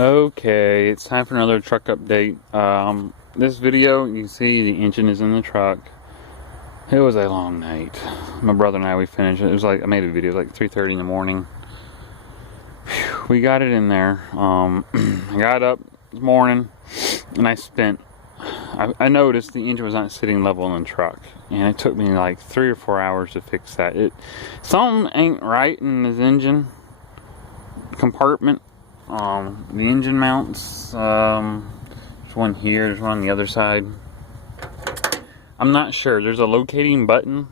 Okay, it's time for another truck update. This video, you can see the engine is in the truck. It was a long night. My brother and I, we finished it. It was like, I made a video, it was like 3:30 in the morning. Whew, we got it in there. I got up this morning and I noticed the engine was not sitting level in the truck. And it took me like 3 or 4 hours to fix that. Something ain't right in this engine compartment. The engine mounts, there's one here, there's one on the other side. I'm not sure. There's a locating button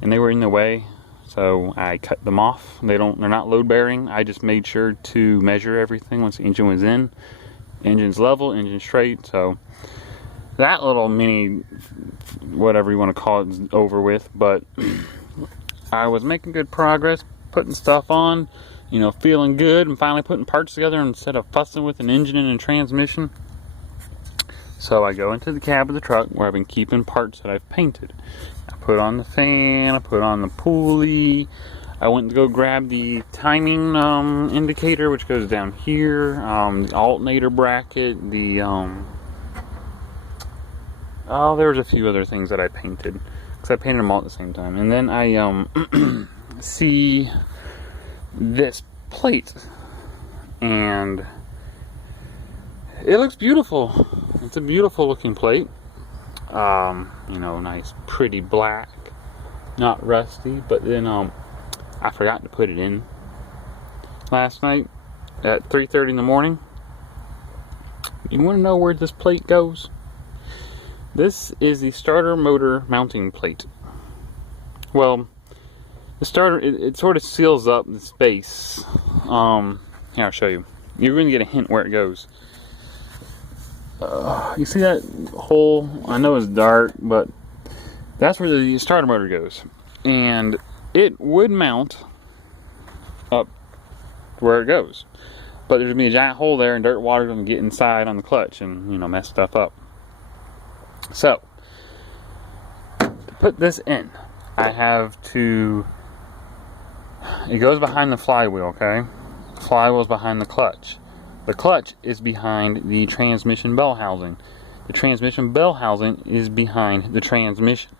and they were in the way, so I cut them off. They're not load bearing. I just made sure to measure everything once the engine was in. Engine's level, engine straight, so that little mini whatever you want to call it is over with. But I was making good progress, putting stuff on, you know, feeling good, and finally putting parts together instead of fussing with an engine and a transmission. So I go into the cab of the truck where I've been keeping parts that I've painted. I put on the fan, I put on the pulley, I went to go grab the timing indicator, which goes down here, the alternator bracket, there's a few other things that I painted, because I painted them all at the same time. And then I see this plate, and it looks beautiful. It's a beautiful looking plate. You know, nice pretty black, not rusty. But then I forgot to put it in last night at 3:30 in the morning. You want to know where this plate goes? This is the starter motor mounting plate. Well, the starter, it sort of seals up the space. Here, I'll show you. You're going to get a hint where it goes. You see that hole? I know it's dark, but that's where the starter motor goes. And it would mount up where it goes. But there's going to be a giant hole there, and dirt water's going to get inside on the clutch and, you know, mess stuff up. So, to put this in, I have to... It goes behind the flywheel, okay? The flywheel is behind the clutch. The clutch is behind the transmission bell housing. The transmission bell housing is behind the transmission.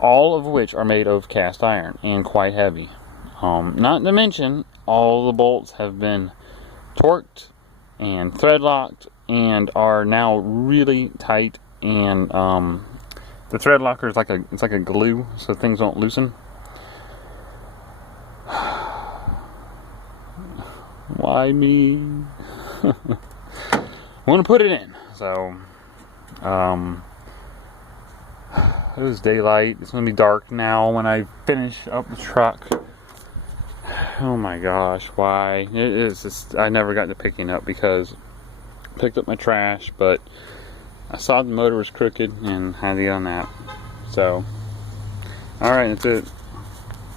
All of which are made of cast iron and quite heavy. Not to mention, all the bolts have been torqued and thread locked and are now really tight. And the thread locker is like a glue, so things don't loosen. Why me? I want to put it in. So, it was daylight. It's going to be dark now when I finish up the truck. Oh my gosh, why? It is just, I never got to picking up because I picked up my trash, but I saw the motor was crooked and had to get on that. So, alright, that's it.